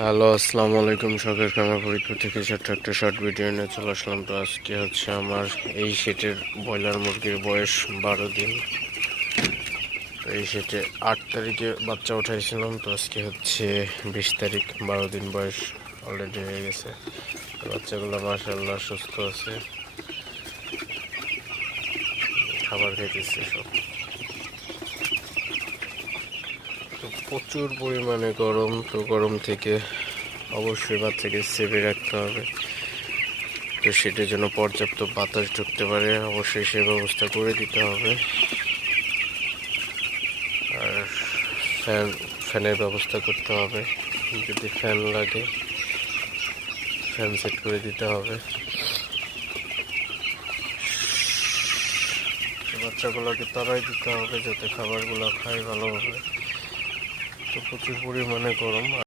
Hello, আসসালামু আলাইকুম। সরকার আমার ফরিদপুর থেকে ছোট্ট একটা শর্ট ভিডিও নিয়ে চলে আসলাম। তো আজকে হচ্ছে আমার এই সেটের ব্রয়লার মুরগির বয়স 12 দিন। তো এই সেটে 8 তারিখে বাচ্চা উঠাইছিলাম। তো আজকে হচ্ছে 20 তারিখ, 12 দিন বয়স অলরেডি হয়ে গেছে। বাচ্চাগুলো মাশাআল্লাহ সুস্থ আছে, খাবার খাইতেছে সব। তো প্রচুর পরিমাণে গরম, তো গরম থেকে অবশ্যই বাচ্চাকে সেভে রাখতে হবে। তো সেটার জন্য পর্যাপ্ত বাতাস ঢুকতে পারে, অবশ্যই সে ব্যবস্থা করে দিতে হবে। আর ফ্যানের ব্যবস্থা করতে হবে, যদি ফ্যান লাগে ফ্যান সেট করে দিতে হবে। বাচ্চাগুলোকে তাড়াই দিতে হবে যাতে খাবারগুলো খায় ভালোভাবে। তো প্রচুর পরিমাণে গরম।